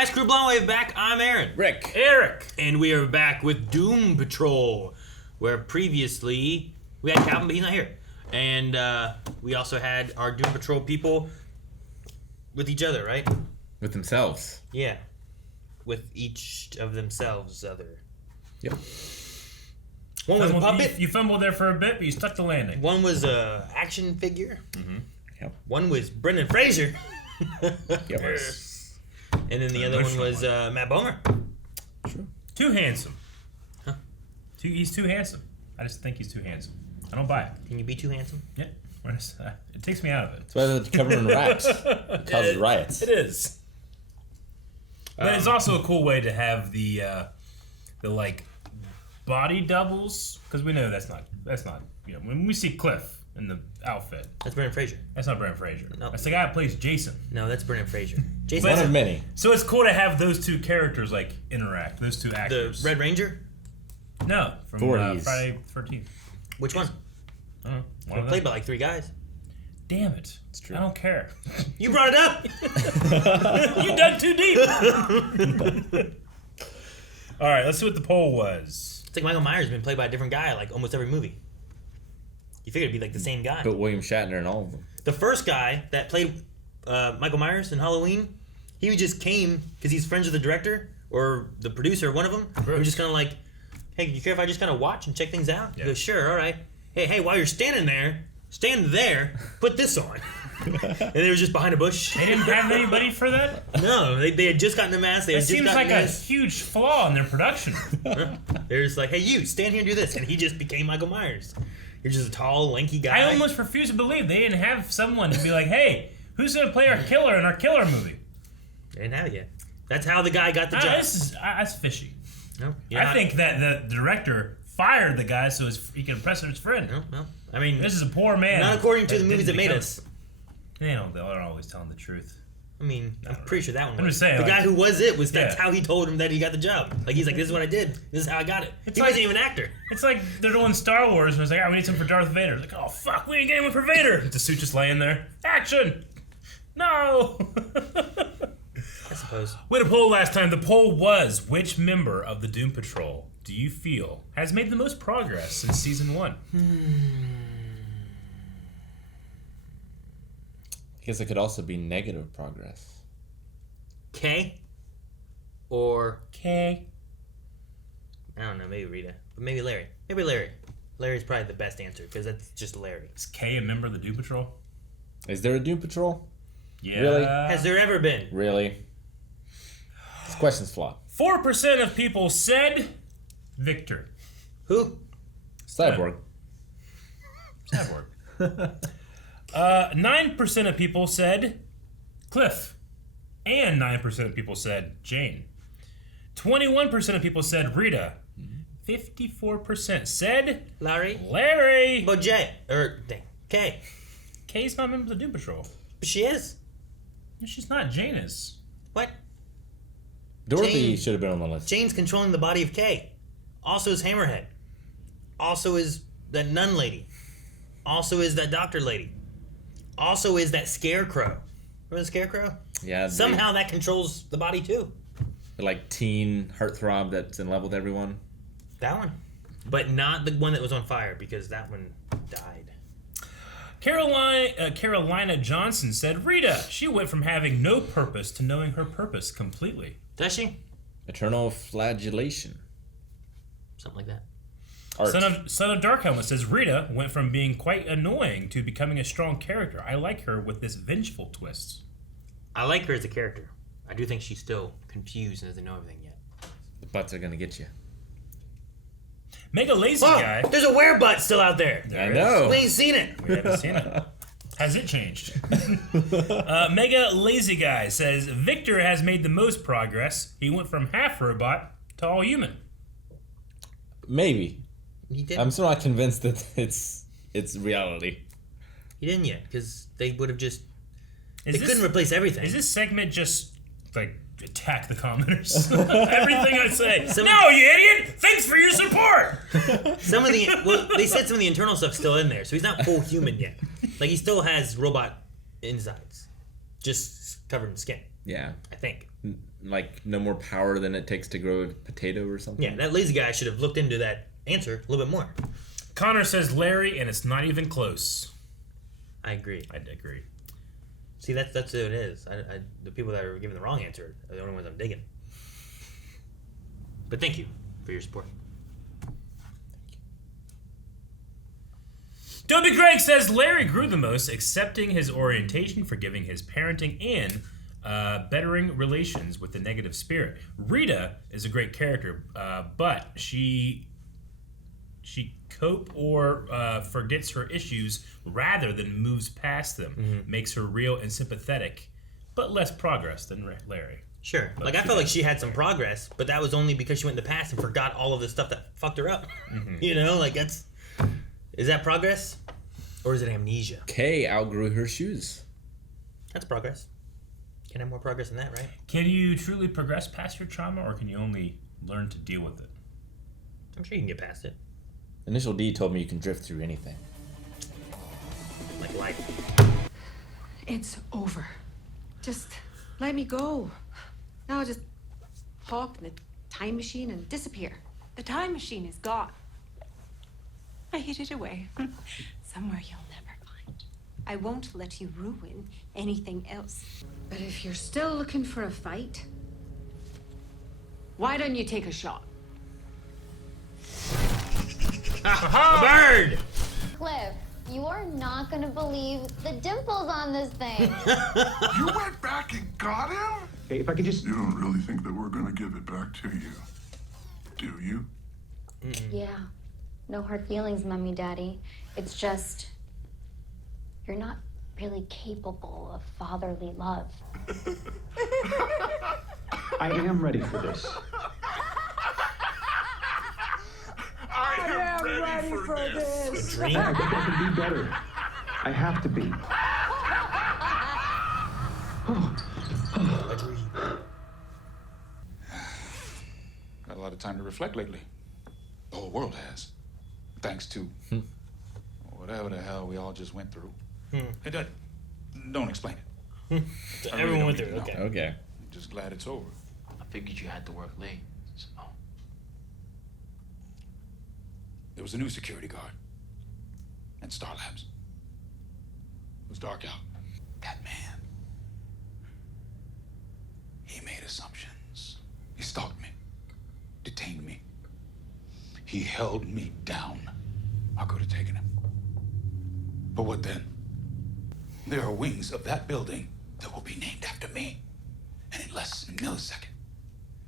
guys, Crew Blonde back. I'm Aaron. Rick. Eric. And we are back with Doom Patrol, where previously we had Calvin, but he's not here. And we also had our Doom Patrol people with each other, right? With themselves. Yeah. With each of themselves, other. Yep. One was a puppet. You fumbled there for a bit, but you stuck the landing. One was a action figure. Mm-hmm. Yep. One was Brendan Fraser. Yep. And then the other one was Matt Bomer. True. Too handsome. Huh? He's too handsome. I just think he's too handsome. I don't buy it. Can you be too handsome? Yeah. It takes me out of it. That's why they're covered in rats. It causes riots. It is. But it's also a cool way to have the like body doubles, because we know that's not when we see Cliff in the outfit. That's Brendan Fraser. That's not Brendan Fraser. Nope. That's the guy that plays Jason. No, that's Brendan Fraser. Jason. One of many. So it's cool to have those two characters like interact. Those two The actors. Red Ranger? No, from Voorhees. Friday the 13th. Which one? I don't know. One of them. Played by like 3 guys. Damn it. It's true. I don't care. You brought it up! You dug too deep. All right, let's see what the poll was. It's like Michael Myers has been played by a different guy like almost every movie. You figured it'd be like the same guy. But William Shatner in all of them. The first guy that played Michael Myers in Halloween, he just came because he's friends with the director or the producer, one of them. He was just kind of like, hey, you care if I just kind of watch and check things out? Yeah. He goes, sure, all right. Hey, while you're standing there, put this on. And they were just behind a bush. They didn't have anybody for that? No, they had just gotten the mask. It seems like a huge flaw in their production. They're just like, hey, you, stand here and do this. And he just became Michael Myers. You're just a tall, lanky guy. I almost refuse to believe they didn't have someone to be like, hey, who's going to play our killer in our killer movie? They didn't have it yet. That's how the guy got the job. That's fishy. No, I think that the director fired the guy so he can impress his friend. No, well, I mean, This is a poor man. not according to the movies that didn't made become- us. They don't always telling the truth. I mean, I'm pretty sure that one was. I'm just saying, the like- guy who was that's how he told him that he got the job. Like, he's like, this is what I did. This is how I got it. He wasn't even an actor. It's like they're doing Star Wars and it's like, we need some for Darth Vader. It's like, oh, fuck, we ain't getting one for Vader. The suit just laying there. Action! No! I suppose. We had a poll last time. The poll was, which member of the Doom Patrol do you feel has made the most progress since Season 1? I guess it could also be negative progress. K? Or, K. I don't know, maybe Rita. But maybe Larry. Maybe Larry. Larry's probably the best answer, because that's just Larry. Is K a member of the Doom Patrol? Is there a Doom Patrol? Yeah. Really? Has there ever been? Really? This question's flawed. 4% of people said Victor. Who? Cyborg. Cyborg. 9% of people said Cliff. And 9% of people said Jane. 21% of people said Rita. 54% said Larry? Larry. But J. K. Kay's not a member of the Doom Patrol. But she is. She's not. Jane is. What? Dorothy Jane. should have been on the list. Jane's controlling the body of K. Also is Hammerhead. Also is that nun lady. Also is that doctor lady. Also is that scarecrow. Remember the scarecrow? Yeah. Somehow that controls the body too. The, like, teen heartthrob that's in love with everyone. That one. But not the one that was on fire, because that one died. Carolina Johnson said Rita. She went from having no purpose to knowing her purpose completely. Does she? Eternal flagellation. Something like that. Art. Son of Dark Helmet says Rita went from being quite annoying to becoming a strong character. I like her with this vengeful twist. I like her as a character. I do think she's still confused and doesn't know everything yet. The butts are going to get you. Mega Lazy Oh, Guy. there's a werebutt still out there. I know. We ain't seen it. We haven't seen it. Has it changed? Mega Lazy Guy says Victor has made the most progress. He went from half robot to all human. Maybe. He did. I'm still not convinced that it's reality. He didn't yet, because they would have just... Is They this- couldn't replace everything. Is this segment just like attack the commenters? Everything I say. Some- No, you idiot! Thanks for your support. Some of the they said some of the internal stuff's still in there, so he's not full human yet. Like, he still has robot insides, just covered in skin. Yeah. I think. like no more power than it takes to grow a potato or something? Yeah, that lazy guy should have looked into that answer a little bit more. Connor says Larry, and it's not even close. I agree. I agree. See, that's what it is. The people that are giving the wrong answer are the only ones I'm digging. But thank you for your support. Dobie Greg says Larry grew the most, accepting his orientation, forgiving his parenting, and bettering relations with the negative spirit. Rita is a great character, but she cope or forgets her issues rather than moves past them. Makes her real and sympathetic, but less progress than Larry. Sure. Like, I felt like she had some progress, but that was only because she went in the past and forgot all of the stuff that fucked her up. You know, like, is that progress? Or is it amnesia? Kay outgrew her shoes. That's progress. Can have more progress than that, right? Can you truly progress past your trauma, or can you only learn to deal with it? I'm sure you can get past it. Initial D told me you can drift through anything. Like life. It's over. Just let me go. Now I'll just hop in the time machine and disappear. The time machine is gone. I hid it away. Somewhere you'll never find. I won't let you ruin anything else. But if you're still looking for a fight, why don't you take a shot? A bird! Cliff, you are not gonna believe the dimples on this thing. You went back and got him? Hey, if I could just... You don't really think that we're gonna give it back to you, do you? Yeah. No hard feelings, Mummy Daddy. It's just... you're not really capable of fatherly love. I am ready for this. I am ready for this. Dream? I can be better. I have to be. A dream. Got a lot of time to reflect lately. The whole world has. Thanks to whatever the hell we all just went through. Don't explain it. So I really everyone don't went need through to it. Okay. know. Okay. I'm just glad it's over. I figured you had to work late. So. There was a new security guard at Star Labs. It was dark out. That man, he made assumptions. He stalked me, detained me. He held me down. I could have taken him. But what then? There are wings of that building that will be named after me. And in less than a millisecond,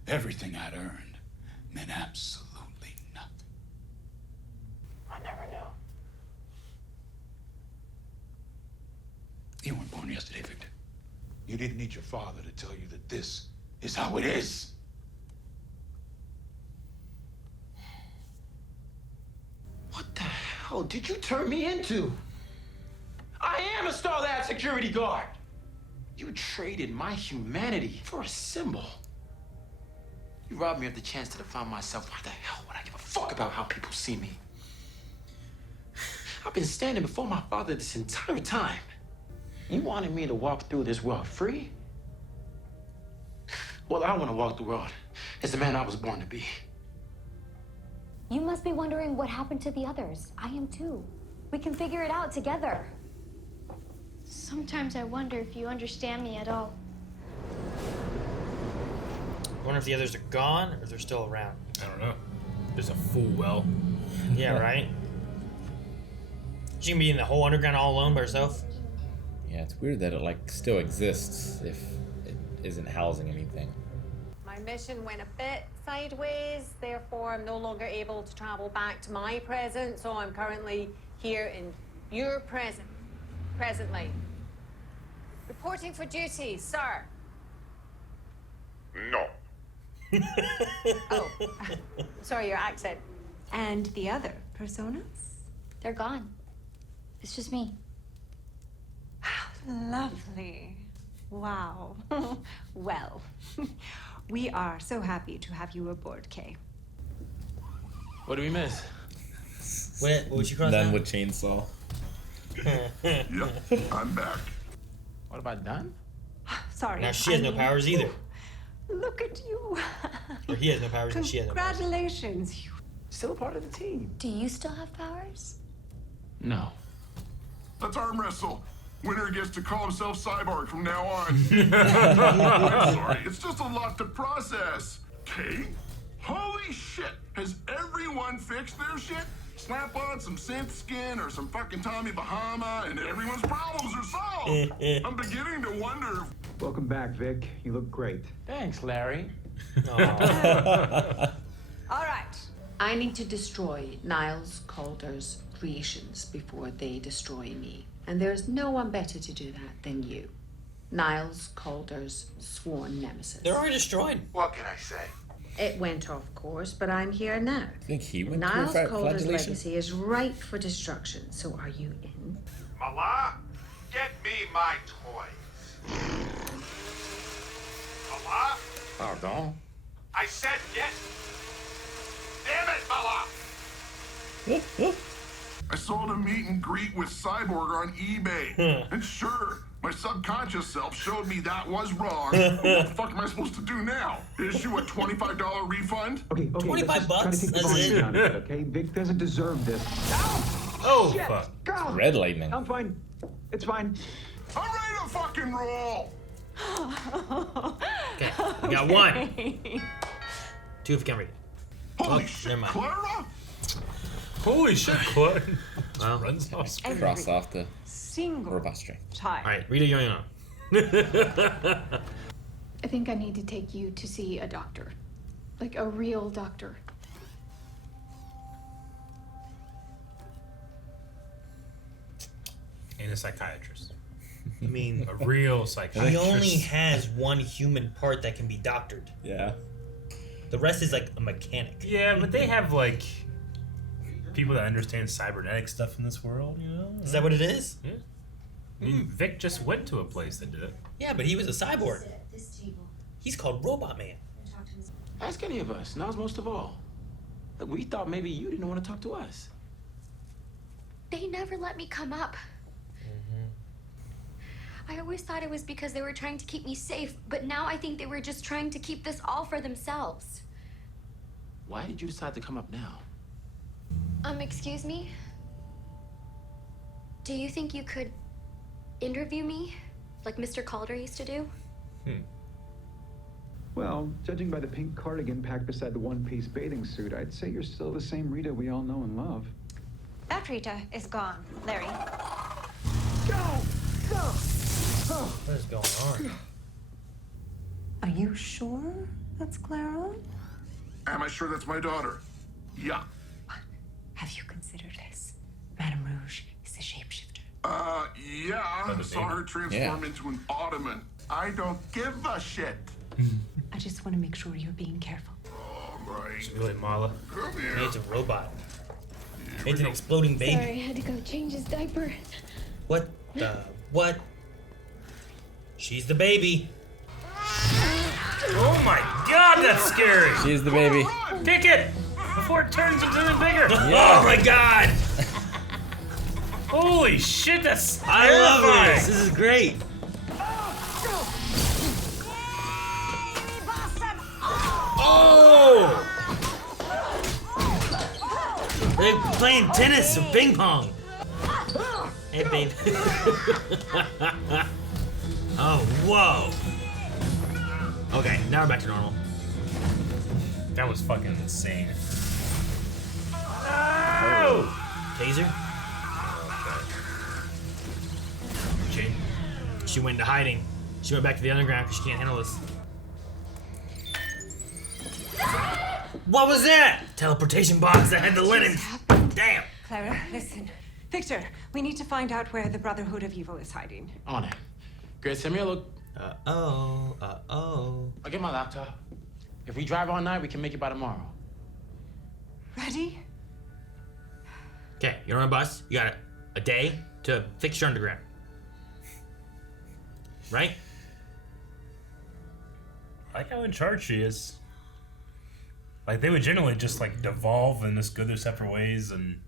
everything I'd earned meant absolutely nothing. I never knew. You weren't born yesterday, Victor. You didn't need your father to tell you that this is how it is. What the hell did you turn me into? I am a Star Lab security guard. You traded my humanity for a symbol. You robbed me of the chance to define myself. Why the hell would I give a fuck about how people see me? I've been standing before my father this entire time. You wanted me to walk through this world free? Well, I want to walk the world as the man I was born to be. You must be wondering what happened to the others. I am too. We can figure it out together. Sometimes I wonder if you understand me at all. I wonder if the others are gone or if they're still around. I don't know. There's a full well. Yeah, right? She can be in the whole underground all alone by herself. Yeah, it's weird that it like still exists if it isn't housing anything. My mission went a bit sideways, therefore I'm no longer able to travel back to my present, so I'm currently here in your present, presently. Reporting for duty, sir. No. Oh, sorry, your accent. And the other personas? They're gone. It's just me. Lovely. Wow. Well, we are so happy to have you aboard, Kay. What do we miss? What would you cross Done out? with chainsaw. Yep, I'm back. What about done? Sorry. Now she has no powers either. Look at you. Or he has no powers and she has no powers. Congratulations. Still a part of the team. Do you still have powers? No. Let's arm wrestle. Winner gets to call himself Cyborg from now on. I'm sorry, it's just a lot to process. Okay? Holy shit! Has everyone fixed their shit? Slap on some synth skin or some fucking Tommy Bahama and everyone's problems are solved. I'm beginning to wonder. Welcome back, Vic. You look great. Thanks, Larry. All right. I need to destroy Niles Calder's creations before they destroy me. And there's no one better to do that than you. Niles Calder's sworn nemesis. They're already destroyed. What can I say? It went off course, but I'm here now. I think he went Niles through a Calder's flagellation. legacy is ripe for destruction. So are you in? Mala, get me my toys. Mala, Pardon? I said get. Damn it, Mala. I sold a meet and greet with Cyborg on eBay. And sure, my subconscious self showed me that was wrong. What the fuck am I supposed to do now? Issue a $25 refund? Okay, 25 let's just try to bucks? take the That's volume it? down a bit, okay? Vic doesn't deserve this. Oh, Shit! fuck. God. Red lightning. I'm fine. It's fine. I'm ready to fucking roll! Okay, we got one. Two if you can read it. Holy Oh, shit, never mind. Clara? Holy shit, Claude. Well, Runs off screen. Cross off the Single robot strength. time. all right, read it going on. I think I need to take you to see a doctor. Like a real doctor. And a psychiatrist. I mean, A real he psychiatrist. only has one human part that can be doctored. Yeah. The rest is like a mechanic. Yeah, but they have like people that understand cybernetic stuff in this world, you know? Is that what it is? Yeah. I mean, Vic just went to a place that did it. Yeah, but he was a cyborg. He's called Robot Man. Ask any of us. Now's most of all. Look, we thought maybe you didn't want to talk to us. They never let me come up. I always thought it was because they were trying to keep me safe, but now I think they were just trying to keep this all for themselves. Why did you decide to come up now? Excuse me? Do you think you could interview me? Like Mr. Calder used to do? Well, judging by the pink cardigan packed beside the one-piece bathing suit, I'd say you're still the same Rita we all know and love. That Rita is gone, Larry. What is going on? Are you sure that's Clara? Am I sure that's my daughter? Yeah. Have you considered this? Madame Rouge is a shapeshifter. Yeah. Saw her transform into an ottoman. I don't give a shit. I just want to make sure you're being careful. All right. It's really Mala. Come Hey, here. it's a robot. It's an exploding baby. Sorry, I had to go change his diaper. What the? What? She's the baby. Oh my god, that's scary! She's the baby. Kick it! Before it turns into something bigger! Oh my god! Holy shit, that's I love terrifying. this. This is great. Oh! They're playing tennis or ping pong. Hey, babe. Oh, whoa. Okay, now we're back to normal. That was fucking insane. Oh! Taser? She went into hiding. She went back to the underground because she can't handle this. What was that? Teleportation box that had the linen. Damn. Clara, listen. Victor, we need to find out where the Brotherhood of Evil is hiding. On it. Great, send me a look. Oh. I'll get my laptop. If we drive all night, we can make it by tomorrow. Ready? Okay, you're on a bus. You got a day to fix your underground. Right? I like how in charge she is. Like, they would generally just, like, devolve and just go their separate ways and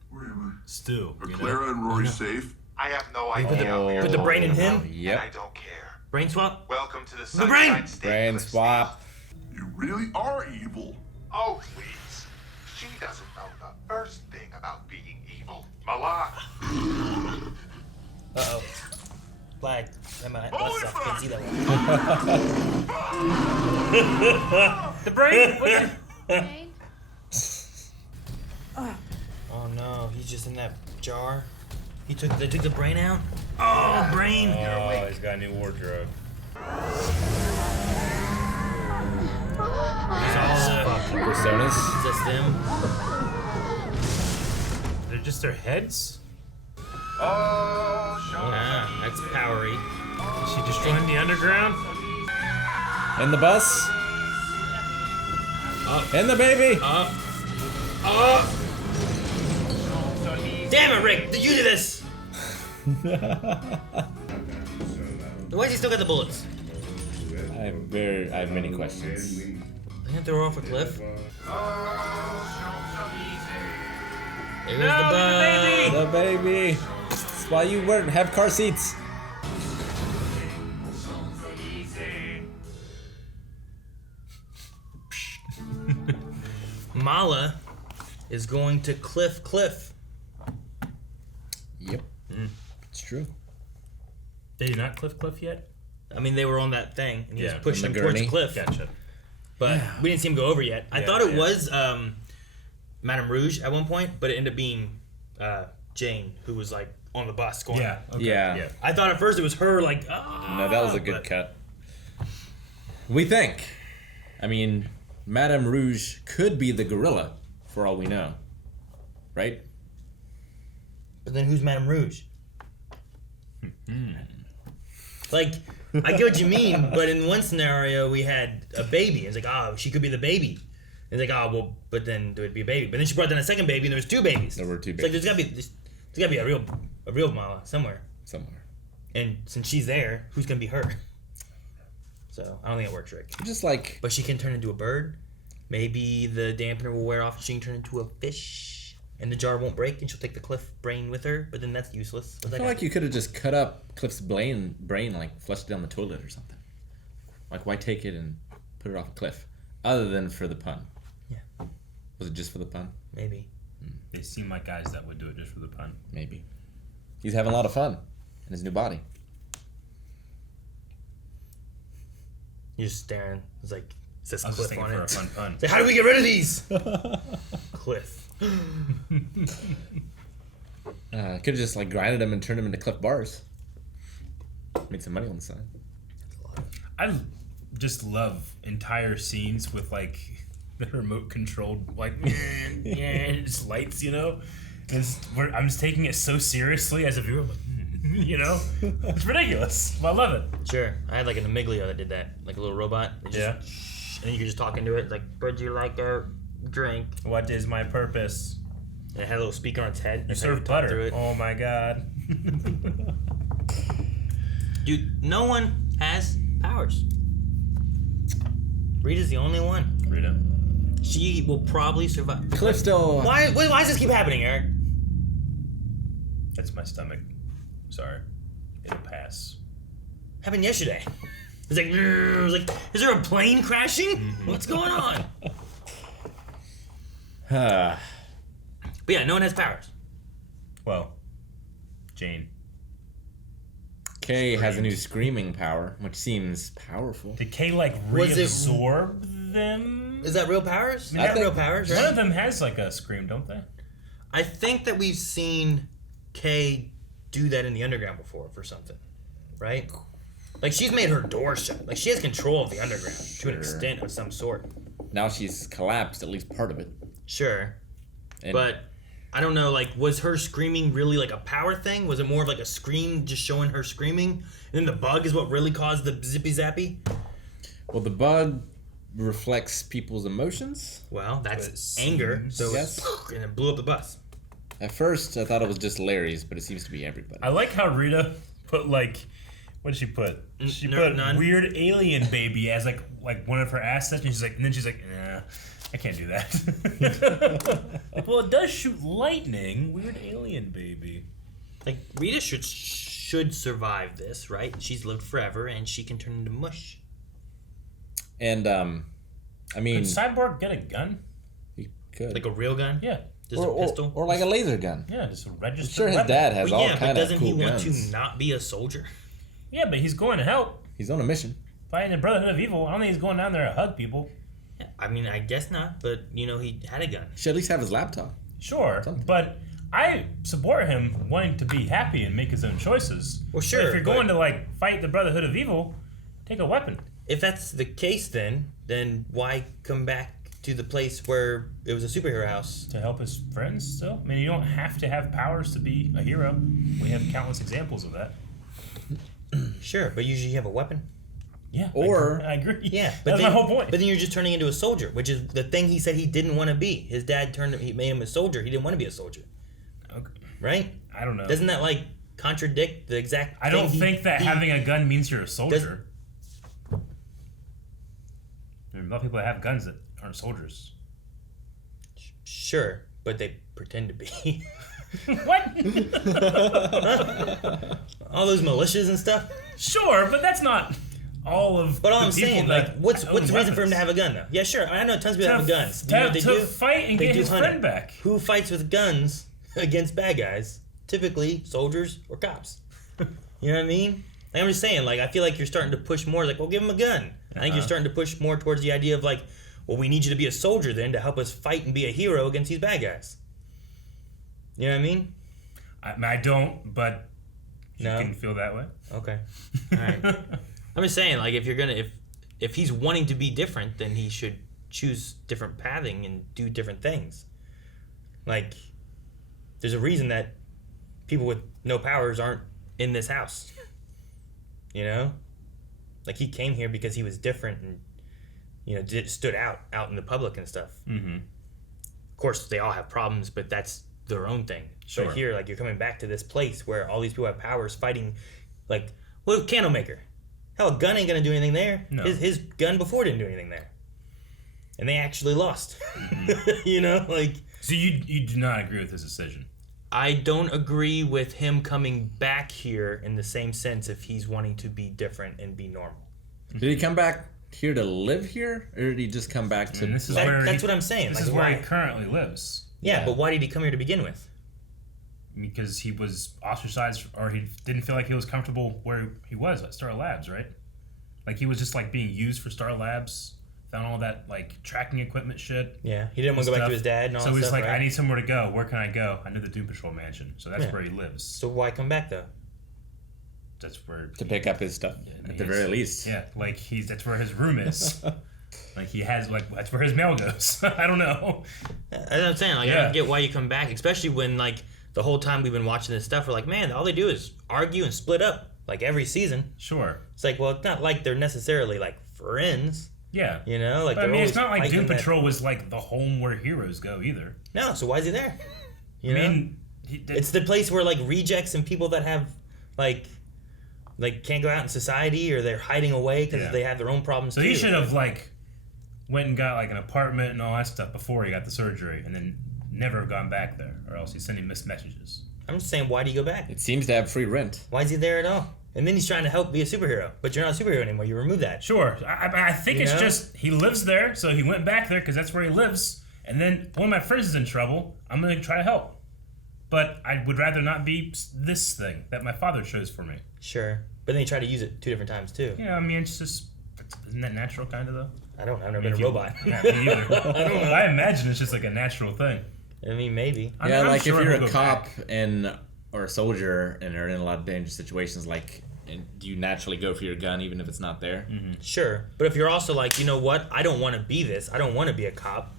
stew. Are you know? Clara and Rory safe? I have no Put idea. the, what you're put the brain in talking him. about, Yep. And I don't care. Brain swap. Welcome to the The brain! Sunshine State. Brain Cliff swap. You really are evil. Oh, please. She doesn't know the first thing about being evil. Malak. Uh-oh. Flag. Couldn't see that one. The brain. Oh no, he's just in that jar. They took the brain out. Oh, brain. Oh, he's got a new wardrobe. It's all Personas. just them. They're just their heads? Oh, show Yeah, that's powery. Is she destroying the underground? And the bus. And the baby. Damn it, Rick! Did you do this? Why is he still got the bullets? I have many questions. They gonna throw her off a cliff? There's the bug. The baby. That's why you have car seats. Mala is going to Cliff. Yep. It's true. They did not cliff yet? I mean, they were on that thing, and he was Yeah, pushing on them the towards the gurney. cliff. Gotcha. But we didn't see him go over yet. I Yeah, thought it yeah. was Madame Rouge at one point, but it ended up being Jane, who was like on the bus going. Yeah. Okay. Yeah. I thought at first it was her, like, ah. No, that was a good but- cut. We think. I mean, Madame Rouge could be the gorilla, for all we know. Right? But then who's Madame Rouge? Like, I get what you mean, but in one scenario we had a baby. It's like, oh, she could be the baby. And it's like, oh, well, but then there would be a baby. But then she brought in a second baby, and there was two babies. There were two It's like babies. there's gotta be a real Mala somewhere. And since she's there, who's gonna be her? So I don't think it works, Rick. Just like, But she can turn into a bird. Maybe the dampener will wear off and she can turn into a fish. And the jar won't break and she'll take the Cliff brain with her, but then that's useless. I feel like you could have just cut up Cliff's brain, like flushed it down the toilet or something. Like, why take it and put it off a cliff? Other than for the pun. Yeah. Was it just for the pun? Maybe. They seem like guys that would do it just for the pun. Maybe. He's having a lot of fun in his new body. You're just staring. It's like, it says I was just Cliff thinking on for it. a fun pun. It's like, how do we get rid of these? Cliff. Could have just like grinded him and turned him into Cliff bars. Made some money on the side. I just love entire scenes with like the remote controlled like just lights, you know. I'm just taking it so seriously as a viewer. I'm like, you know, it's ridiculous. I love it. Sure. I had like an Amiglio that did that, like a little robot. It just, Yeah. And then you could just talk into it. It's like, would you like a drink? What is my purpose? And it had a little speaker on its head. You That's how serve could talk butter. through it. Oh my god. Dude, no one has powers. Rita's the only one. Rita. She will probably survive. Cliff still. Why does this keep happening, Eric? That's my stomach. Sorry. It'll pass. Happened yesterday. It's like, is there a plane crashing? What's going on? But yeah, no one has powers. Well, Jane. Kay has a new screaming power, which seems powerful. Did Kay like Was it- reabsorb them? Is that real powers? I mean, Not that- real powers, right? One of them has like a scream, don't they? I think that we've seen Kay do that in the underground before for something, right? Like, she's made her door shut. Like, she has control of the underground to an extent of some sort. Now she's collapsed, at least part of it. Sure. And But I don't know, like, was her screaming really like a power thing? Was it more of like a scream just showing her screaming? And then the bug is what really caused the zippy zappy? well, the bug reflects people's emotions. Well, that's anger. So Yes. and it blew up the bus. At first, I thought it was just Larry's, but it seems to be everybody. I like how Rita put like, what did she put? She put none. weird alien baby as like one of her assets, and then she's like, nah, I can't do that. Like, well, it does shoot lightning. Weird alien baby. Like, Rita should survive this, right? She's lived forever and she can turn into mush. And I mean, Could Cyborg get a gun? he could. Like a real gun? Yeah. Just a pistol? Or like a laser gun. Yeah, just a I'm registered sure his weapon. dad has Well, all yeah, kind but of doesn't cool he want guns. to not be a soldier? Yeah, but he's going to help. He's on a mission. Fighting the Brotherhood of Evil. I don't think he's going down there to hug people. I mean, I guess not, but, you know, he had a gun. He should at least have his laptop. Sure, but I support him wanting to be happy and make his own choices. Well, sure, But if you're but- going to, like, fight the Brotherhood of Evil, take a weapon. If that's the case, then why come back to the place where it was a superhero house? To help his friends still? I mean, you don't have to have powers to be a hero. We have countless examples of that. Sure, but usually you have a weapon. Yeah, Or I agree. Yeah, That's my whole point. But then you're just turning into a soldier, which is the thing he said he didn't want to be. His dad he made him a soldier. He didn't want to be a soldier. Okay. Right? I don't know. Doesn't that like contradict the exact? I don't think that having a gun means you're a soldier. There are a lot of people that have guns that aren't soldiers. Sure, but they pretend to be. What? All those militias and stuff. Sure, but that's not all of. But all the I'm people saying, that like, what's the own reason for him weapons. to have a gun though? Yeah, sure. I know tons of people have guns. To, You know what they to do? fight and They get do his hunting. friend back. Who fights with guns against bad guys? Typically, soldiers or cops. You know what I mean? Like, I'm just saying, like, I feel like you're starting to push more. Like, well, give him a gun. I think you're starting to push more towards the idea of like, well, we need you to be a soldier then to help us fight and be a hero against these bad guys. You know what I mean? I don't, but you No? can feel that way. Okay. All right. I'm just saying, like, if you're gonna, if he's wanting to be different, then he should choose different pathing and do different things. Like, there's a reason that people with no powers aren't in this house. You know, like he came here because he was different and, you know, stood out in the public and stuff. Mm-hmm. Of course, they all have problems, but that's their own thing. Sure. But here, like, you're coming back to this place where all these people have powers fighting, like, well, candle maker. Hell, a gun ain't gonna do anything there. No. His gun before didn't do anything there. And they actually lost. Mm-hmm. You know, like. So you do not agree with his decision? I don't agree with him coming back here in the same sense if he's wanting to be different and be normal. Did he come back here to live here, or did he just come back to? This is That's what I'm saying. This Like, is where why? he currently lives. Yeah, but why did he come here to begin with? Because he was ostracized, or he didn't feel like he was comfortable where he was at Star Labs, right? Like he was just like being used for Star Labs. Found all that like tracking equipment shit. Yeah, he didn't want to go back to his dad and all so that he's stuff, like, right? I need somewhere to go. Where can I go? I know the Doom Patrol mansion, so that's Yeah. where he lives. So why come back though? That's where To pick up his stuff, at the very least. Yeah, like that's where his room is. Like he has that's where his mail goes. I don't know. That's what I'm saying. Like I Yeah. don't get why you come back, especially when like the whole time we've been watching this stuff, we're like, man, all they do is argue and split up like every season. Sure. It's like, well, it's not like they're necessarily like friends. Yeah. You know, like But I they're mean, it's always not like Doom fighting that- Patrol was like the home where heroes go either. No, so why is he there? You I know? mean, it's the place where like rejects and people that have like can't go out in society or they're hiding away because Yeah. they have their own problems So too. he should have like went and got like an apartment and all that stuff before he got the surgery, and then never have gone back there, or else he's sending missed messages. I'm just saying, why do you go back? It seems to have free rent. Why is he there at all? And then he's trying to help be a superhero, but you're not a superhero anymore. You remove that. Sure, I think You it's know? just he lives there, so he went back there because that's where he lives. And then one of my friends is in trouble. I'm gonna try to help, but I would rather not be this thing that my father chose for me. Sure, but then he tried to use it 2 different times too. Yeah, I mean, it's just isn't that natural, kind of though? I don't know. I've never been a robot. Yeah, me either. I don't know. I imagine it's just like a natural thing. I mean, maybe. I mean, Yeah, I'm like sure if you're he'll a go cop back. or a soldier and are in a lot of dangerous situations, like, and do you naturally go for your gun even if it's not there? Mm-hmm. Sure, but if you're also like, you know what, I don't want to be this. I don't want to be a cop.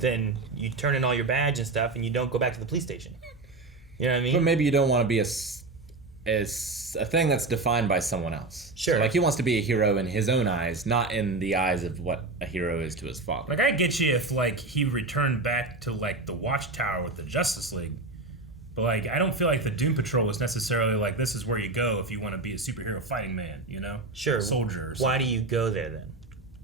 Then you turn in all your badge and stuff, and you don't go back to the police station. You know what I mean? But maybe you don't want to be a thing that's defined by someone else. Sure. So, like, he wants to be a hero in his own eyes, not in the eyes of what a hero is to his father. Like, I get you if, like, he returned back to, like, the Watchtower with the Justice League. But, like, I don't feel like the Doom Patrol is necessarily, like, this is where you go if you want to be a superhero fighting man, you know? Sure. Soldier or something. Why do you go there then?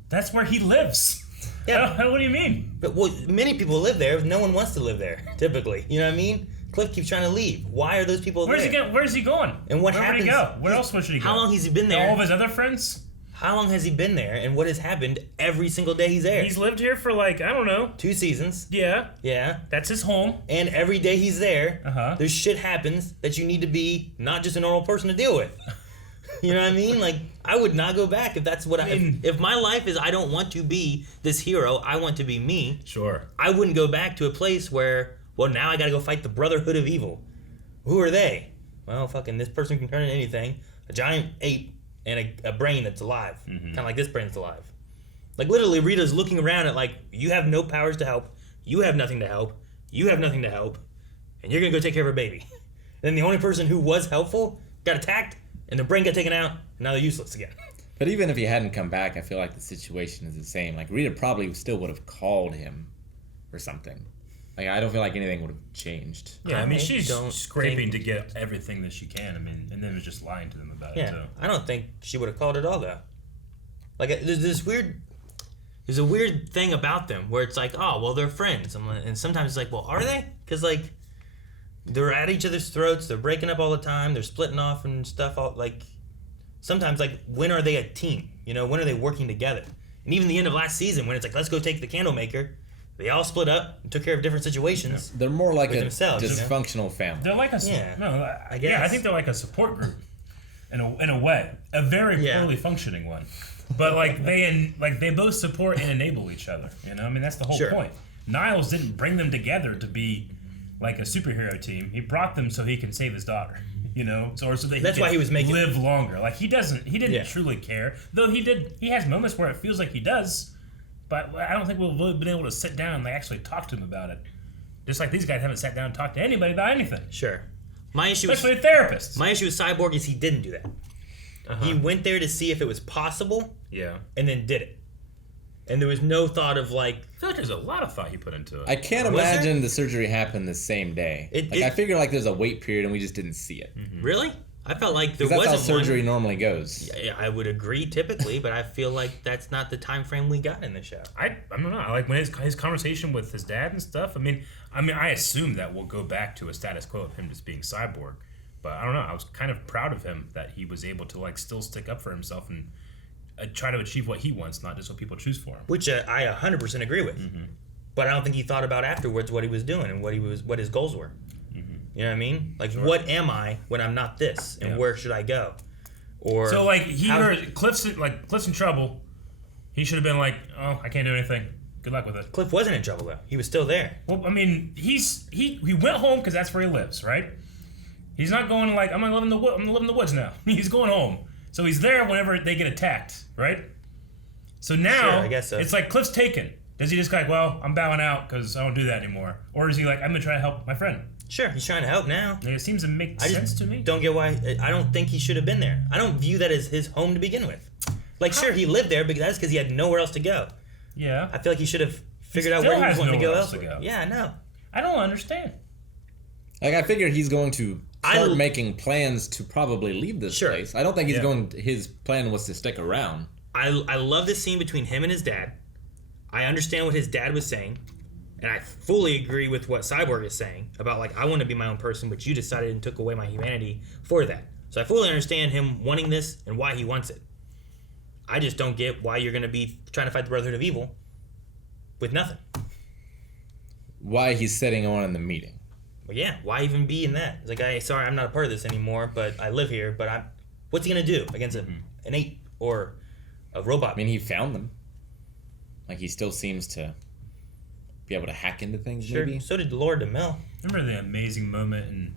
That's where he lives. Yeah. What do you mean? But well, many people live there. No one wants to live there, typically. You know what I mean? Cliff keeps trying to leave. Why are those people Where's there? Where's he going? And what Where happens? would he go? Where else should he go? How long has he been there? All of his other friends? How long has he been there, and what has happened every single day he's there? He's lived here for like, I don't know. 2 seasons. Yeah. Yeah. That's his home. And every day he's there, there's shit happens that you need to be not just a normal person to deal with. You know what I mean? Like, I would not go back if that's what if my life is I don't want to be this hero, I want to be me. Sure. I wouldn't go back to a place where, well, now I gotta go fight the Brotherhood of Evil. Who are they? Well, fucking this person can turn into anything. A giant ape and a brain that's alive. Kind of like this brain's alive. Like, literally, Rita's looking around at, like, you have no powers to help. You have nothing to help. You have nothing to help. And you're going to go take care of her baby. And then the only person who was helpful got attacked, and the brain got taken out, and now they're useless again. But even if he hadn't come back, I feel like the situation is the same. Like, Rita probably still would have called him or something. Like, I don't feel like anything would have changed. Yeah, I mean, she's scraping to get everything that she can. I mean, and then was just lying to them about it. So. I don't think she would have called at all, though. Like, there's a weird thing about them where it's like, oh, well, they're friends. And sometimes it's like, well, are they? Because, like, they're at each other's throats. They're breaking up all the time. They're splitting off and stuff. Like, sometimes, like, when are they a team? You know, when are they working together? And even the end of last season, when it's like, let's go take the Candlemaker, they all split up and took care of different situations. They're more like a themselves, dysfunctional family. They're like a I guess. Yeah, I think they're like a support group in a way, a very poorly functioning one. But like they both support and enable each other. You know, I mean that's the whole point. Niles didn't bring them together to be like a superhero team. He brought them so he can save his daughter. You know, so that that's why he was making live longer. Like he didn't truly care. Though he has moments where it feels like he does. But I don't think we've really been able to sit down and actually talk to him about it. Just like these guys haven't sat down and talked to anybody about anything. Sure. My issue especially therapists. My issue with Cyborg is he didn't do that. He went there to see if it was possible. Yeah. And then did it. And there was no thought of like... I feel like there's a lot of thought he put into it. I can't imagine the surgery happened the same day. I figure like there's a wait period and we just didn't see it. Really? I felt like there wasn't one. That's how surgery normally goes. Yeah, I would agree typically, but I feel like that's not the time frame we got in the show. I don't know. Like when his conversation with his dad and stuff. I mean, I assume that we'll go back to a status quo of him just being Cyborg. But I don't know. I was kind of proud of him that he was able to like still stick up for himself and try to achieve what he wants, not just what people choose for him. Which I 100% agree with. But I don't think he thought about afterwards what he was doing and what his goals were. You know what I mean? Like, what am I when I'm not this, and where should I go? Or so, like, he heard Cliff's in trouble. He should have been like, "Oh, I can't do anything. Good luck with it." Cliff wasn't in trouble though. He was still there. Well, I mean, he went home because that's where he lives, right? He's not going like, "I'm gonna live in the woods now." He's going home, so he's there whenever they get attacked, right? So now, I guess so. It's like Cliff's taken. Does he just go like, "Well, I'm bowing out because I don't do that anymore," or is he like, "I'm gonna try to help my friend"? Sure, he's trying to help now. It seems to make sense to me. Don't get why. I don't think he should have been there. I don't view that as his home to begin with. Like, sure, he lived there, but that's because he had nowhere else to go. Yeah. I feel like he should have figured out where he was wanting to go elsewhere. Yeah, I know. I don't understand. Like, I figure he's going to start making plans to probably leave this place. I don't think he's going. His plan was to stick around. I love this scene between him and his dad. I understand what his dad was saying. And I fully agree with what Cyborg is saying about, like, I want to be my own person, but you decided and took away my humanity for that. So I fully understand him wanting this and why he wants it. I just don't get why you're going to be trying to fight the Brotherhood of Evil with nothing. Why he's sitting on in the meeting. Well, yeah, why even be in that? It's like, sorry, I'm not a part of this anymore, but I live here, but what's he going to do against an ape or a robot? I mean, he found them. Like, he still seems to be able to hack into things, maybe. So did Lord DeMille. Remember the amazing moment in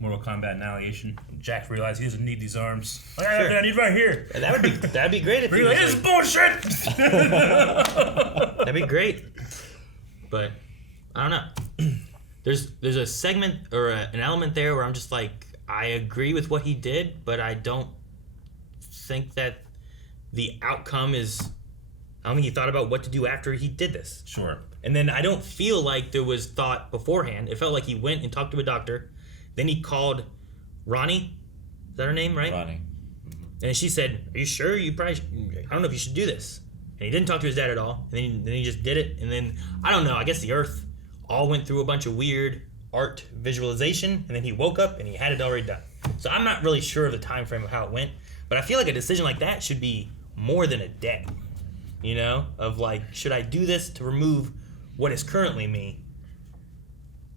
Mortal Kombat Annihilation? Jack realized he doesn't need these arms. Like, I need right here. Yeah, that'd be great if he was like, bullshit. That'd be great. But I don't know. There's a segment or an element there where I'm just like, I agree with what he did, but I don't think that the outcome is. I don't think he thought about what to do after he did this. Sure. And then I don't feel like there was thought beforehand. It felt like he went and talked to a doctor. Then he called Ronnie. Is that her name, right? Ronnie. And she said, "Are you sure? I don't know if you should do this." And he didn't talk to his dad at all. And then he just did it. And then, I don't know, I guess the Earth all went through a bunch of weird art visualization. And then he woke up and he had it already done. So I'm not really sure of the time frame of how it went. But I feel like a decision like that should be more than a day. You know, of like, should I do this to remove what is currently me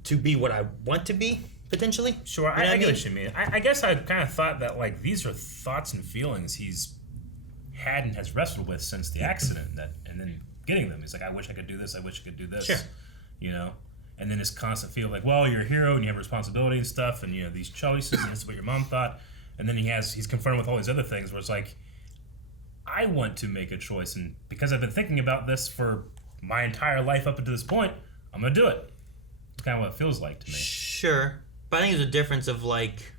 to be what I want to be, potentially? Sure, You know I what get what you mean. I guess I kind of thought that, like, these are thoughts and feelings he's had and has wrestled with since the accident, and then getting them. He's like, I wish I could do this, I wish I could do this. Sure. You know? And then this constant feel like, well, you're a hero and you have responsibility and stuff, and you know, these choices, and this is what your mom thought. And then he's confronted with all these other things where it's like, I want to make a choice, and because I've been thinking about this for my entire life up until this point, I'm gonna do it. It's kind of what it feels like to me. Sure. But I think there's a difference of like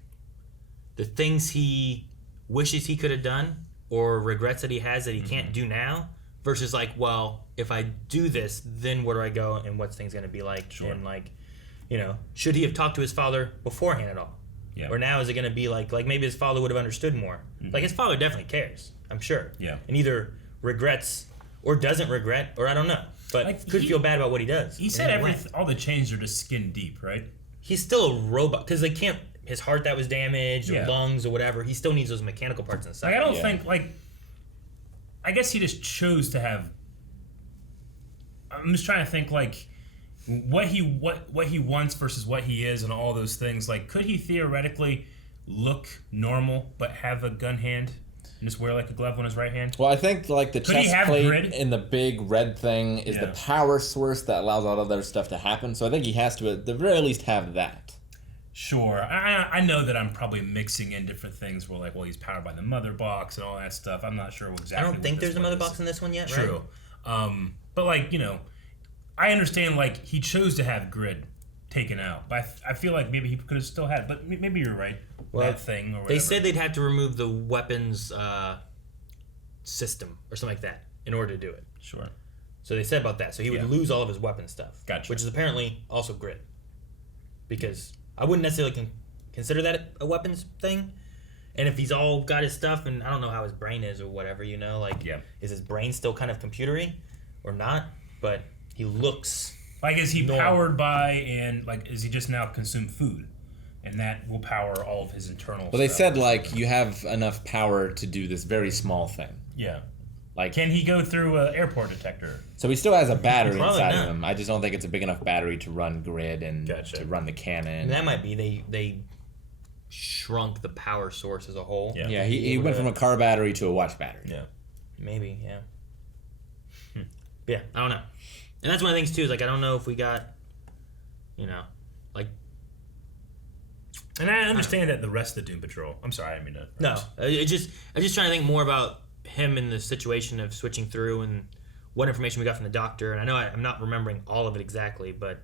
the things he wishes he could have done or regrets that he has that he can't do now versus like, well, if I do this, then where do I go and what's things going to be like? Sure. And like, you know, should he have talked to his father beforehand at all? Yeah. Or now is it going to be like maybe his father would have understood more? Like his father definitely cares, I'm sure. Yeah. And either regrets or doesn't regret, or I don't know. But Like, could he- feel bad about what he does. He in said any way. all the chains are just skin deep, right? He's still a robot because they can't. His heart that was damaged, or Yeah. lungs, or whatever. He still needs those mechanical parts inside. Like, I don't think, like, I guess he just chose to have. I'm just trying to think, like, what he wants versus what he is, and all those things. Like, could he theoretically look normal but have a gun hand and just wear like a glove on his right hand? Well, I think like the Could he chest have plate grid? in the big red thing is the Yeah. power source that allows all other stuff to happen. So I think he has to at the very least have that. Sure. I know that I'm probably mixing in different things where, like, well, he's powered by the mother box and all that stuff. I'm not sure exactly. I don't what think this there's a one mother is. box in this one yet, True. right? But, like, you know, I understand, like, he chose to have grid taken out. But I feel like maybe he could have still had it. But maybe you're right. Well, that thing or whatever. They said they'd have to remove the weapons system or something like that in order to do it. Sure. So they said about that. So he would Yeah. lose all of his weapon stuff. Gotcha. Which is apparently also grid. Because I wouldn't necessarily consider that a weapons thing. And if he's all got his stuff, and I don't know how his brain is or whatever, you know, like, is his brain still kind of computery or not? But he looks Like, is he normal. powered by, and, like, is he just now consume food? And that will power all of his internal Well, they stuff. said like you have enough power to do this very small thing. Yeah. Like, Can he go through an airport detector? so he still has a battery Probably inside not. of him. I just don't think it's a big enough battery to run grid and Gotcha. to run the cannon. And that might be they shrunk the power source as a whole. Yeah. Yeah, he went from a car battery to a watch battery. Yeah. Maybe, yeah. Yeah, I don't know. And that's one of the things too, is like I don't know if we got, you know, like And I understand that the rest of the Doom Patrol. I'm sorry, I didn't mean to. no. I'm just trying to think more about him in the situation of switching through and what information we got from the doctor. And I know I'm not remembering all of it exactly, but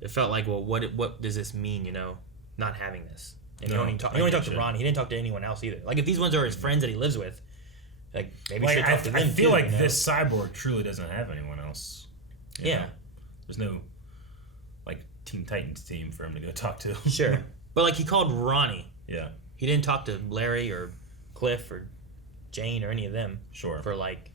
it felt like, well, what does this mean? You know, not having this. And he No, only I talked get to you. Ronnie. He didn't talk to anyone else either. Like if these ones are his friends that he lives with, like maybe Like, should talk to them I feel too, like you know? this cyborg truly doesn't have anyone else. you Yeah. know? There's no, like, Teen Titans team for him to go talk to. Sure. But like he called Ronnie. Yeah. He didn't talk to Larry or Cliff or Jane or any of them. Sure. For like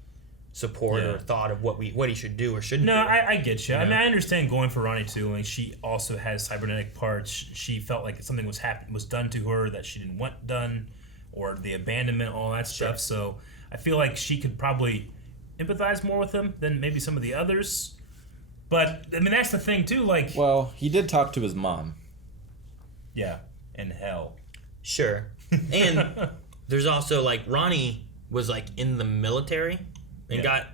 support Yeah. or thought of what he should do or shouldn't No, do. I get you. I know? mean, I understand going for Ronnie too. Like, she also has cybernetic parts. She felt like something was done to her that she didn't want done, or the abandonment, all that stuff. Sure. So I feel like she could probably empathize more with him than maybe some of the others. But I mean, that's the thing too. Like, Well, he did talk to his mom. yeah, in hell. Sure. And there's also like Ronnie was like in the military and Yeah.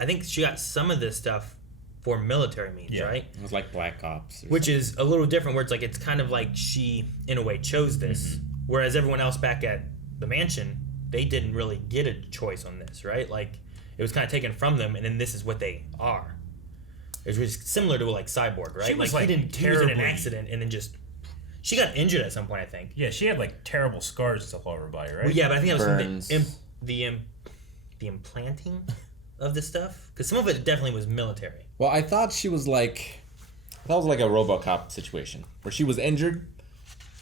I think she got some of this stuff for military means, Yeah. right? It was like Black Ops. Or Which is a little different where it's kind of like she in a way chose this, whereas everyone else back at the mansion, they didn't really get a choice on this, right? Like it was kind of taken from them, and then this is what they are. It was similar to like Cyborg, right? She was, he like, didn't he was in an terribly- accident and then just she got injured at some point, I think. Yeah, she had like terrible scars and stuff all over her body, right? Well, yeah, but I think that was Burns. the implanting of the stuff because some of it definitely was military. Well, I thought she was like, I thought it was like a RoboCop situation where she was injured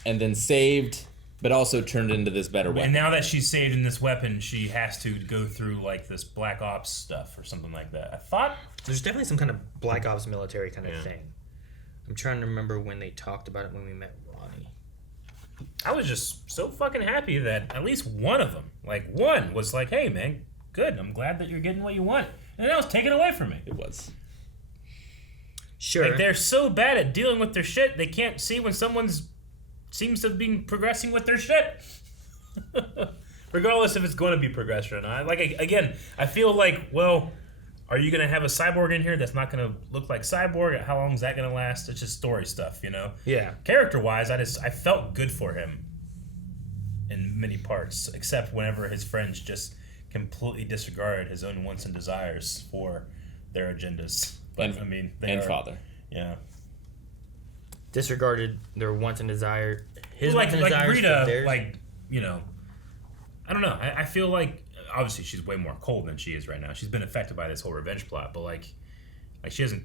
and then saved, but also turned into this better weapon. And now that she's saved in this weapon, she has to go through like this Black Ops stuff or something like that. I thought There's definitely some kind of Black Ops military kind of thing. I'm trying to remember when they talked about it when we met Ronnie. I was just so fucking happy that at least one of them, like one, was like, "Hey, man, good. I'm glad that you're getting what you want. And that was taken away from me. It was. Sure. Like, they're so bad at dealing with their shit, they can't see when someone's seems to be progressing with their shit. Regardless if it's going to be progression or not. Like, again, I feel like, well, are you going to have a Cyborg in here that's not going to look like Cyborg? How long is that going to last? It's just story stuff, you know? Yeah. Character-wise, I felt good for him in many parts, except whenever his friends just completely disregarded his own wants and desires for their agendas. But, I mean, father. Yeah. Disregarded their wants and desire. His like, wants and like desires. Rita, like, you know, I don't know. I feel like, obviously, she's way more cold than she is right now. She's been affected by this whole revenge plot, but like she doesn't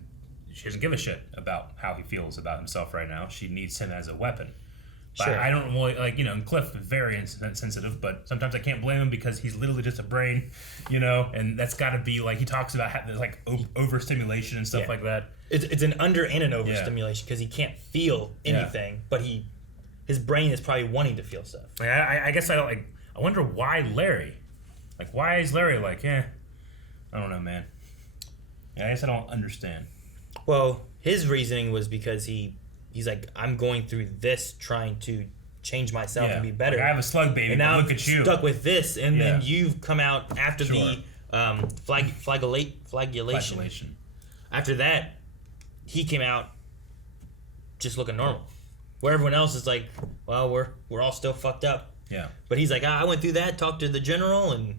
give a shit about how he feels about himself right now. She needs him as a weapon. But Sure. I don't really, like, you know, and Cliff is very sensitive, but sometimes I can't blame him because he's literally just a brain, you know, and that's got to be, like, he talks about like overstimulation and stuff like that. It's an under and an overstimulation because he can't feel anything, but his brain is probably wanting to feel stuff. Like, I guess I wonder why Larry. Like, why is Larry like, I don't know, man. I guess I don't understand. Well, his reasoning was because he's like, I'm going through this trying to change myself and be better. Like, I have a slug baby, and now but look I'm at you. stuck with this, and then you've come out after the flagellation. After that, he came out just looking normal. Where everyone else is like, well, we're all still fucked up. Yeah. But he's like, I went through that, talked to the general, and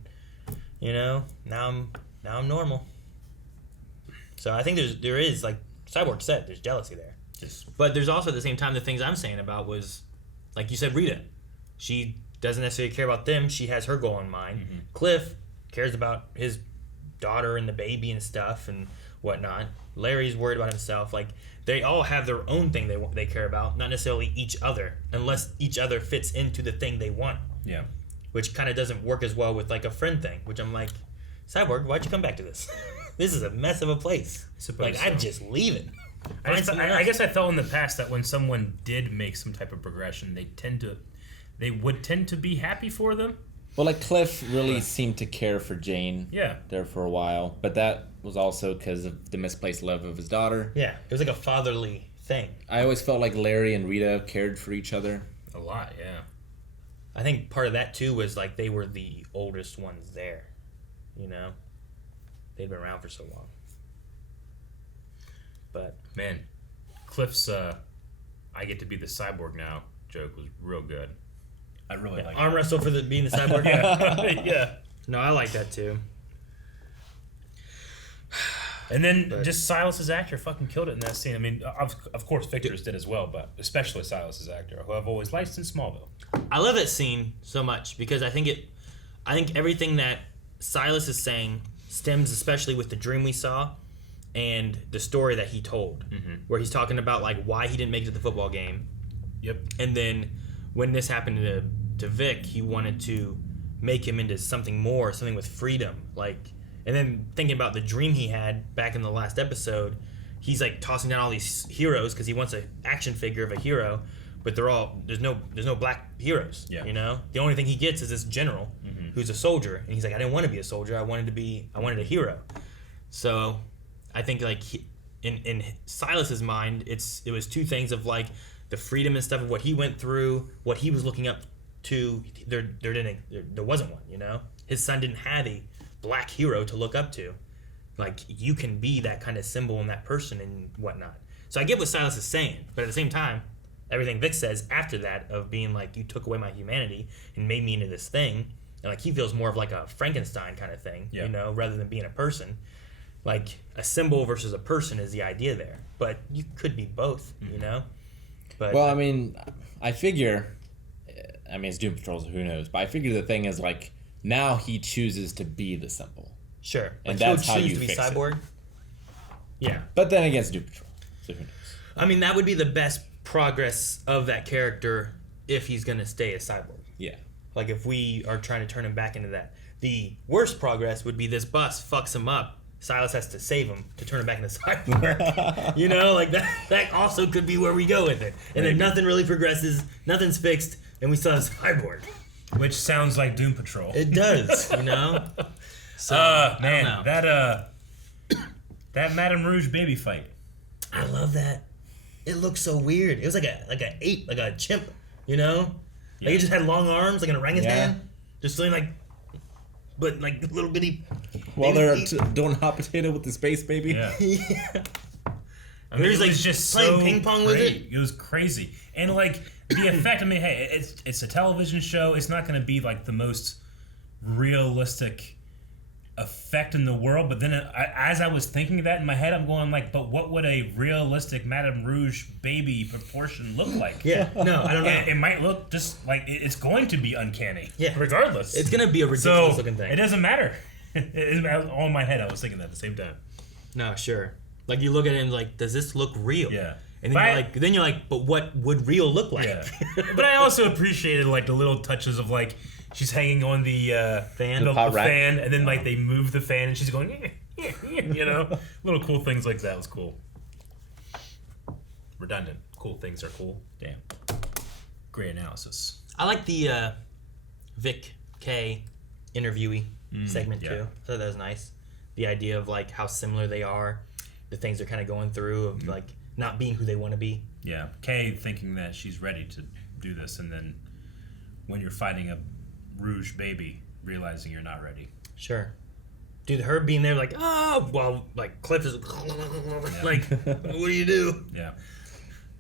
you know, now I'm normal. So I think there is, like Cyborg said, there's jealousy there. But there's also at the same time the things I'm saying about was, like you said, Rita. She doesn't necessarily care about them. She has her goal in mind. Mm-hmm. Cliff cares about his daughter and the baby and stuff and whatnot. Larry's worried about himself. Like, they all have their own thing they care about, not necessarily each other, unless each other fits into the thing they want. Yeah. Which kind of doesn't work as well with, like, a friend thing, which I'm like, Cyborg, why'd you come back to this? This is a mess of a place. Like, so. I'm just leaving. I guess I felt in the past that when someone did make some type of progression, they would tend to be happy for them. Well, like Cliff really seemed to care for Jane. Yeah. There for a while, but that was also because of the misplaced love of his daughter. Yeah, it was like a fatherly thing. I always felt like Larry and Rita cared for each other. A lot, yeah. I think part of that too was like they were the oldest ones there. You know, they'd been around for so long. But man, Cliff's "I get to be the cyborg now" joke was real good. I really like arm wrestle for being the cyborg. Yeah. No, I like that too. And then just Silas's actor fucking killed it in that scene. I mean, of course Victor's did as well, but especially Silas's actor, who I've always liked since Smallville. I love that scene so much because I think everything that Silas is saying stems especially with the dream we saw and the story that he told, where he's talking about like why he didn't make it to the football game. Yep. And then when this happened to Vic, he wanted to make him into something more, something with freedom, like. And then thinking about the dream he had back in the last episode, he's like tossing down all these heroes because he wants an action figure of a hero, but there's no black heroes. Yeah. You know, the only thing he gets is this general who's a soldier, and he's like, I didn't want to be a soldier. I wanted a hero. So I think like in Silas's mind, it was two things of like the freedom and stuff of what he went through, what he was looking up to. There wasn't one. You know, his son didn't have a black hero to look up to. Like, you can be that kind of symbol and that person and whatnot. So I get what Silas is saying, but at the same time, everything Vic says after that of being like, you took away my humanity and made me into this thing, and like he feels more of like a Frankenstein kind of thing, you know, rather than being a person. Like, a symbol versus a person is the idea there, but you could be both, you know. But well, I mean, it's Doom Patrol, so who knows? But I figure the thing is like, now he chooses to be the symbol. Sure. And like that's how you to be fix Cyborg. it. Yeah. But then against Doom Patrol. So who knows? I mean, that would be the best progress of that character if he's going to stay a Cyborg. Yeah. Like, if we are trying to turn him back into that. The worst progress would be this bus fucks him up. Silas has to save him to turn him back into Cyborg. You know, like that also could be where we go with it. And then nothing really progresses, nothing's fixed, and we still have Cyborg. Which sounds like Doom Patrol. It does, you know? So I don't know. that Madame Rouge baby fight. I love that. It looks so weird. It was like an ape, like a chimp, you know? Like it just had long arms, like an orangutan. Just doing but like little bitty. While they're doing hot potato with the space baby. Yeah. Yeah. I mean, There's it like was just playing so ping pong with great. it. It was crazy, and like the effect. I mean, hey, it's a television show. It's not going to be like the most realistic effect in the world. But then, as I was thinking of that in my head, I'm going like, but what would a realistic Madame Rouge baby proportion look like? Yeah, no, I don't know. It might look just like it's going to be uncanny. Yeah, regardless, it's going to be a ridiculous looking thing. It doesn't matter. All in my head, I was thinking that at the same time. No, sure. Like you look at it and like, does this look real? Yeah. And then you're like, but what would real look like? Yeah. But I also appreciated like the little touches of like she's hanging on the fan, the fan, and then like they move the fan and she's going, you know, little cool things like that was cool. Redundant. Cool things are cool. Damn. Great analysis. I like the Vic K interviewee segment too. I thought that was nice. The idea of like how similar they are, the things they're kind of going through, of like not being who they want to be. Yeah, Kay thinking that she's ready to do this, and then when you're fighting a Rouge baby, realizing you're not ready. Sure. Dude, her being there like, oh, well, like Cliff is like, what do you do? Yeah.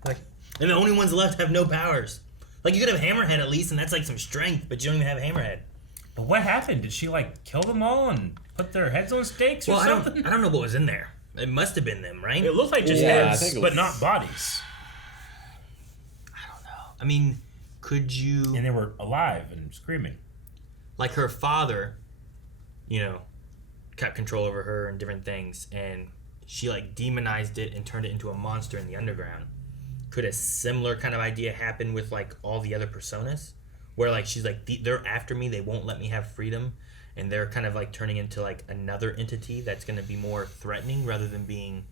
Like, and the only ones left have no powers. Like you could have Hammerhead at least, and that's like some strength, but you don't even have Hammerhead. But what happened? Did she like kill them all and put their heads on stakes or something? I don't know what was in there. It must have been them, right? It looked like just heads, but not bodies. I don't know. I mean, could you... And they were alive and screaming. Like her father, you know, kept control over her and different things, and she like demonized it and turned it into a monster in the underground. Could a similar kind of idea happen with like all the other personas? Where like she's like, they're after me, they won't let me have freedom, and they're kind of like turning into like another entity that's going to be more threatening rather than being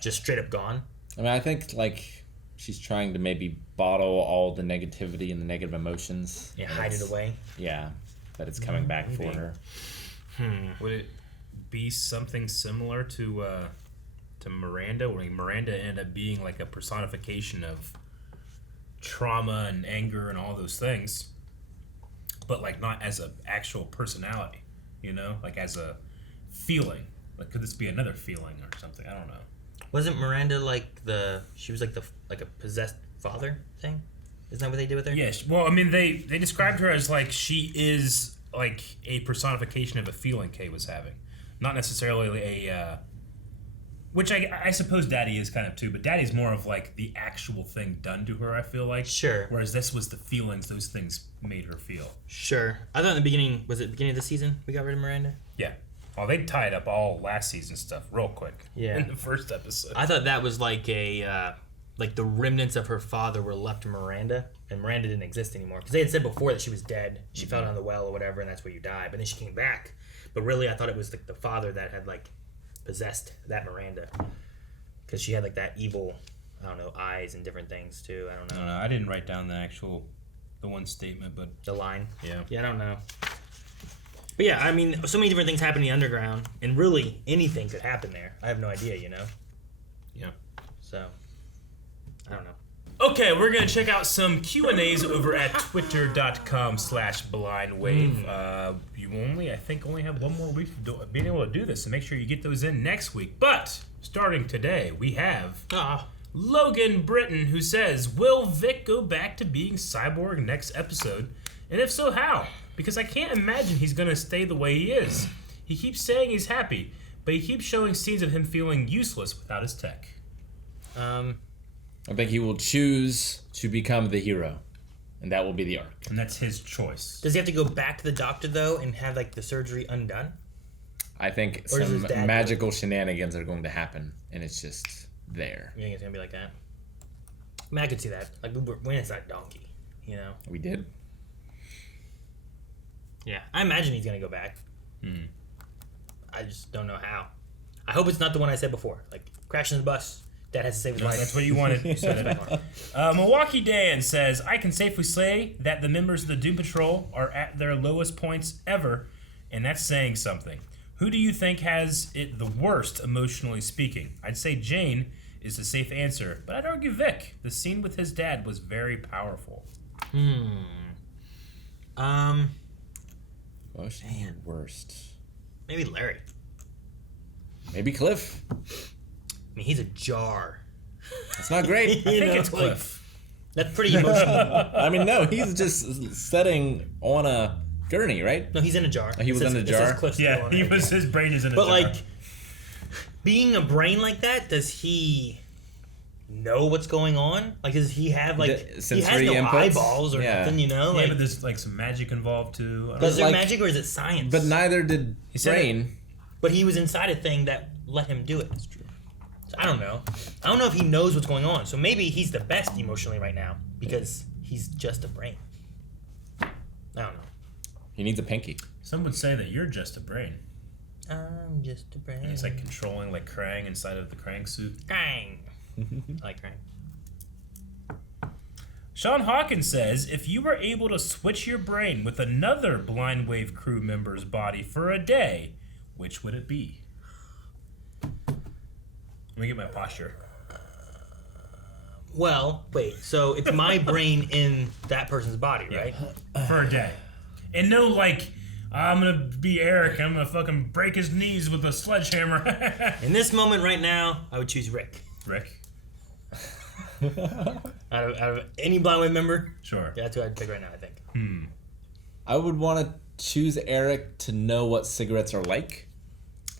just straight up gone. I mean, I think like she's trying to maybe bottle all the negativity and the negative emotions. Yeah, hide it away. Yeah, that it's coming back for her. Would it be something similar to Miranda, where Miranda ended up being like a personification of trauma and anger and all those things, but like not as an actual personality, you know, like as a feeling? Like, could this be another feeling or something? I don't know. Wasn't Miranda like she was like a possessed father thing? Isn't that what they did with her? Yes. Well, I mean, they described her as like she is like a personification of a feeling Kay was having, not necessarily a. Which I suppose Daddy is kind of too, but Daddy's more of like the actual thing done to her, I feel like. Sure. Whereas this was the feelings those things made her feel. Sure. I thought in the beginning, was it the beginning of the season we got rid of Miranda? Yeah. Well, they tied up all last season stuff real quick. Yeah. In the first episode. I thought that was like like the remnants of her father were left to Miranda, and Miranda didn't exist anymore. Because they had said before that she was dead. She fell down the well or whatever, and that's where you die. But then she came back. But really, I thought it was like the father that had like possessed that Miranda, because she had like that evil, I don't know, eyes and different things too. I don't know. I didn't write down the one statement, but the line. Yeah, I don't know. But yeah, I mean, so many different things happen in the underground, and really anything could happen there. I have no idea, you know. Yeah. So I don't know. Okay, we're gonna check out some Q&As over at twitter.com/blindwave. You only have one more week of being able to do this, so make sure you get those in next week. But starting today, we have Logan Britton, who says, "Will Vic go back to being Cyborg next episode? And if so, how? Because I can't imagine he's gonna stay the way he is. He keeps saying he's happy, but he keeps showing scenes of him feeling useless without his tech." I think he will choose to become the hero, and that will be the arc. And that's his choice. Does he have to go back to the doctor though and have like the surgery undone? I think Or does his some dad magical shenanigans are going to happen, and it's just there. You think it's gonna be like that? I mean, I could see that. Like when it's that donkey, you know. We did. Yeah, I imagine he's gonna go back. I just don't know how. I hope it's not the one I said before, like crashing the bus. Dad has to save his life. That's what you wanted. You said it. Milwaukee Dan says, "I can safely say that the members of the Doom Patrol are at their lowest points ever, and that's saying something. Who do you think has it the worst, emotionally speaking? I'd say Jane is the safe answer, but I'd argue Vic. The scene with his dad was very powerful. Emotionally worst. Maybe Larry. Maybe Cliff. I mean, he's a jar. That's not great. I think it's Cliff. That's pretty emotional. I mean, no, he's just sitting on a gurney, right? No, he's in a jar. Oh, he was in a jar? Yeah, his brain is in a but jar. But, like, being a brain like that, does he know what's going on? Like, does he have, like, he has no inputs? eyeballs or nothing, you know? Yeah, Like, but there's, like, some magic involved, too. is there magic or is it science? But neither did Brain. But he was inside a thing that let him do it. That's true. So I don't know. I don't know if he knows what's going on. So maybe he's the best emotionally right now because he's just a brain. I don't know. He needs a pinky. Some would say that you're just a brain. I'm just a brain. And he's like controlling like Krang inside of the Krang suit. Krang. I like Krang. Sean Hawkins says, if you were able to switch your brain with another Blind Wave crew member's body for a day, which would it be? Let me get my posture. Well, wait. So it's my brain in that person's body, right? For a day. And no, like, I'm going to be Eric. I'm going to fucking break his knees with a sledgehammer. In this moment right now, I would choose Rick. Rick? out of any Blind Wave member? Sure. Yeah, that's who I'd pick right now, I think. I would want to choose Eric to know what cigarettes are like.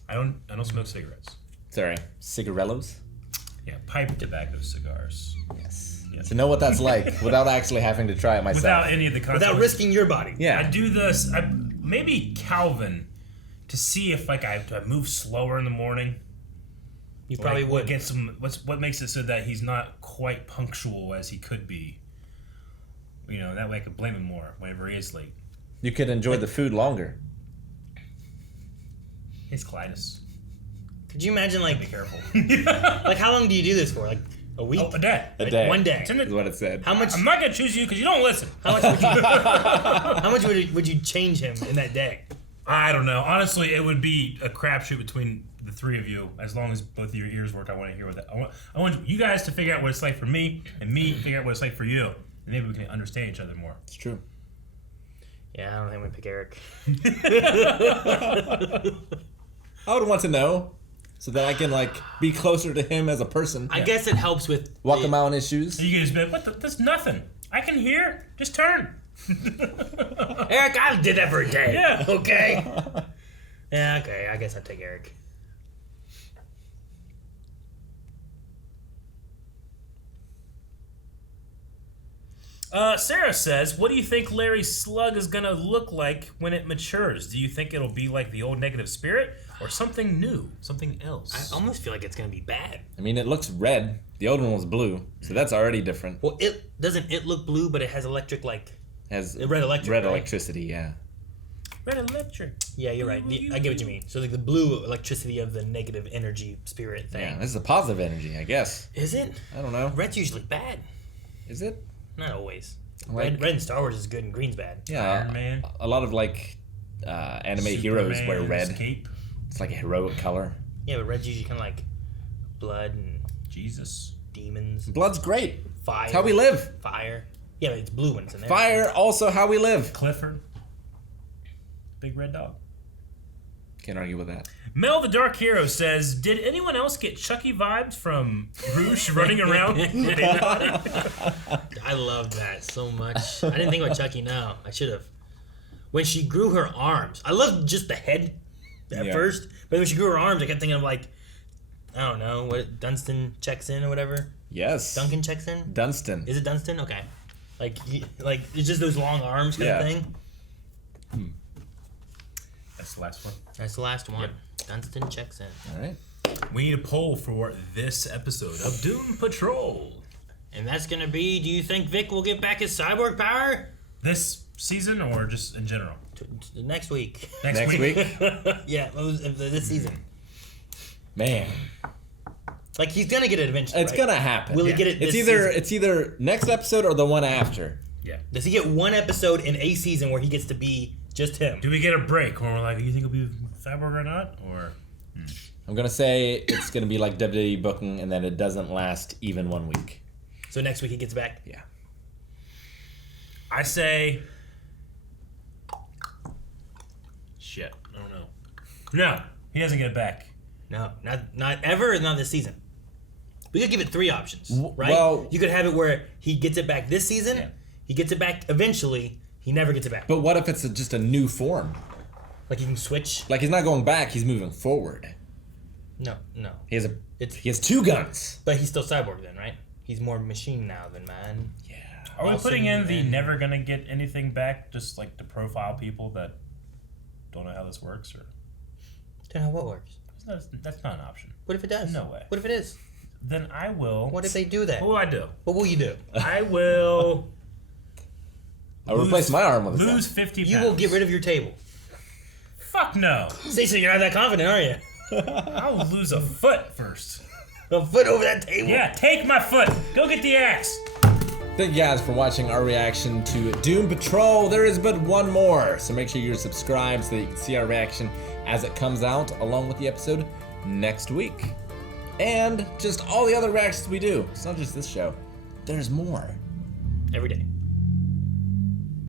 I don't smoke cigarettes. Sorry, cigarellos? Yeah, pipe tobacco cigars. Yes. To know what that's like without actually having to try it myself. Without any of the consequences. Without risking your body. Yeah. I do this, maybe Calvin, to see if like I move slower in the morning. You probably would. Get some. What makes it so that he's not quite punctual as he could be. You know, that way I could blame him more whenever he is late. You could enjoy the food longer. It's colitis. Could you imagine, like, be careful. Like, how long do you do this for? Like, a week? Oh, a day. A day. 1 day. Is what it said. How much? I'm not gonna choose you because you don't listen. How much would you? How much would you change him in that day? I don't know. Honestly, it would be a crapshoot between the three of you. As long as both of your ears work, I want to hear what that. I want you guys to figure out what it's like for me, and me to figure out what it's like for you, and maybe we can understand each other more. It's true. Yeah, I don't think I'm gonna pick Eric. I would want to know, so that I can like be closer to him as a person. I guess it helps with walk him out on his shoes. You guys be like, what? That's nothing. I can hear. Just turn. Eric, I did that for a day. Yeah. Okay. Yeah. Okay. I guess I'd take Eric. Sarah says, what do you think Larry's slug is going to look like when it matures? Do you think it'll be like the old negative spirit or something new, something else? I almost feel like it's going to be bad. I mean, it looks red. The old one was blue, so that's already different. Well, it doesn't look blue, but it has electric, like, has red electric. Red right? electricity, yeah. Red electric. Yeah, you're right. I get what you mean. So like the blue electricity of the negative energy spirit thing. Yeah, this is a positive energy, I guess. Is it? I don't know. Red's usually bad. Is it? Not always. Like, red in Star Wars is good and green's bad. Yeah, Iron Man. A lot of like anime heroes wear red. Cape. It's like a heroic color. Yeah, but red's usually kind of like blood and Jesus. Demons. Blood's great. Fire. It's how we live. Fire. Yeah, but it's blue when it's in there. Fire, also how we live. Clifford. Big red dog. Can't argue with that. Mel the Dark Hero says, did anyone else get Chucky vibes from Rouge running around? I loved that so much. I didn't think about Chucky now. I should have. When she grew her arms, I loved just the head at first, but when she grew her arms, I kept thinking of like, I don't know, what Dunstan checks in or whatever. Yes. Duncan checks in? Dunstan. Is it Dunstan? Okay. Like it's just those long arms kind of thing. That's the last one. That's the last one. Yep. Dunstan checks in. All right. We need a poll for this episode of Doom Patrol. And that's going to be, do you think Vic will get back his cyborg power? This season or just in general? Next week. Next week? Yeah, this season. Man. Like, he's going to get it eventually, It's going to happen. Will he get it this season? It's either next episode or the one after. Yeah. Does he get one episode in a season where he gets to be Just him. Do we get a break when we're like, you think it'll be Cyborg or not? Or I'm gonna say it's gonna be like WWE booking, and then it doesn't last even 1 week. So next week he gets back? Yeah. I say... Shit, I don't know. No, he doesn't get it back. No, not ever, not this season. We could give it 3 options, right? Well, you could have it where he gets it back this season, he gets it back eventually, he never gets it back. But what if it's just a new form? Like he can switch? Like he's not going back, he's moving forward. No. He has 2 guns. But he's still Cyborg then, right? He's more machine now than man. Yeah. Are we putting in the never gonna get anything back, just like to profile people that don't know how this works, or? Don't know what works. That's not an option. What if it does? No way. What if it is? Then I will. What if they do that? What will I do? What will you do? I will. I'll replace my arm with a lose gun. 50 pounds. You will get rid of your table. Fuck no. See, so you're not that confident, are you? I'll lose a foot first. A foot over that table? Yeah, take my foot. Go get the axe. Thank you guys for watching our reaction to Doom Patrol. There is but one more, so make sure you're subscribed so that you can see our reaction as it comes out, along with the episode next week. And just all the other reactions we do. It's not just this show. There's more. Every day.